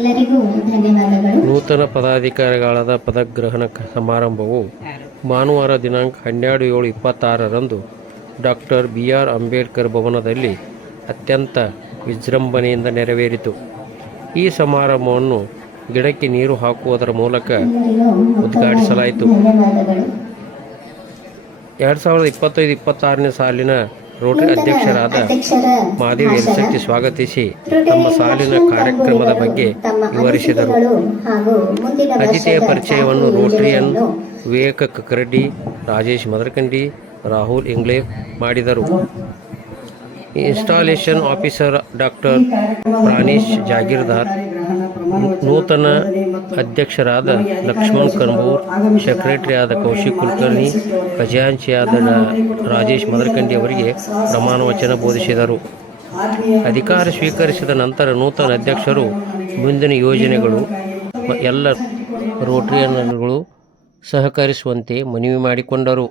ಎಲ್ಲರಿಗೂ ಧನ್ಯವಾದಗಳು. ನೂತನ ಪದಾಧಿಕಾರಿಗಳಾದ ಪದಗ್ರಹಣ ಸಮಾರಂಭವು ಭಾನುವಾರ ದಿನಾಂಕ 12/7/26ರಂದು ಡಾಕ್ಟರ್ BR ಅಂಬೇಡ್ಕರ್ ಭವನದಲ್ಲಿ ಅತ್ಯಂತ ವಿಜೃಂಭಣೆಯಿಂದ ನೆರವೇರಿತು. ಈ ಸಮಾರಂಭವನ್ನು ಗಿಡಕ್ಕೆ ನೀರು ಹಾಕುವುದರ ಮೂಲಕ ಉದ್ಘಾಟಿಸಲಾಯಿತು. 2025-26ನೇ ಸಾಲಿನ ರೋಟರಿ ಅಧ್ಯಕ್ಷರಾದ ಮಾದೇವಿ ಎಲ್ಸಟ್ಟಿ ಸ್ವಾಗತಿಸಿ ತಮ್ಮ ಸಾಲಿನ ಕಾರ್ಯಕ್ರಮದ ಬಗ್ಗೆ ವಿವರಿಸಿದರು. ಅತಿಥಿಯ ಪರಿಚಯವನ್ನು ರೋಟರಿಯನ್ ವಿವೇಕ ಕಕ್ಕರಡ್ಡಿ, ರಾಜೇಶ್ ಮದರಕಂಡಿ, ರಾಹುಲ್ ಇಂಗ್ಲೇವ್ ಮಾಡಿದರು. Installation officer doctor Pranesh jagirdar, ನೂತನ ಅಧ್ಯಕ್ಷರಾದ ಲಕ್ಷ್ಮಣ್ ಕನ್ಬೂರ್, ಸೆಕ್ರೆಟರಿಯಾದ ಕೌಶಿಕ್ ಕುಲಕರ್ಣಿ, ಖಜಾಂಚಿಯಾದ ರಾಜೇಶ್ ಮದರಕಂಡಿ ಅವರಿಗೆ ಪ್ರಮಾಣ ವಚನ ಬೋಧಿಸಿದರು. ಅಧಿಕಾರ ಸ್ವೀಕರಿಸಿದ ನಂತರ ನೂತನ ಅಧ್ಯಕ್ಷರು ಮುಂದಿನ ಯೋಜನೆಗಳು ಎಲ್ಲ ರೋಟರಿಯನ್ಗಳು ಸಹಕರಿಸುವಂತೆ ಮನವಿ ಮಾಡಿಕೊಂಡರು.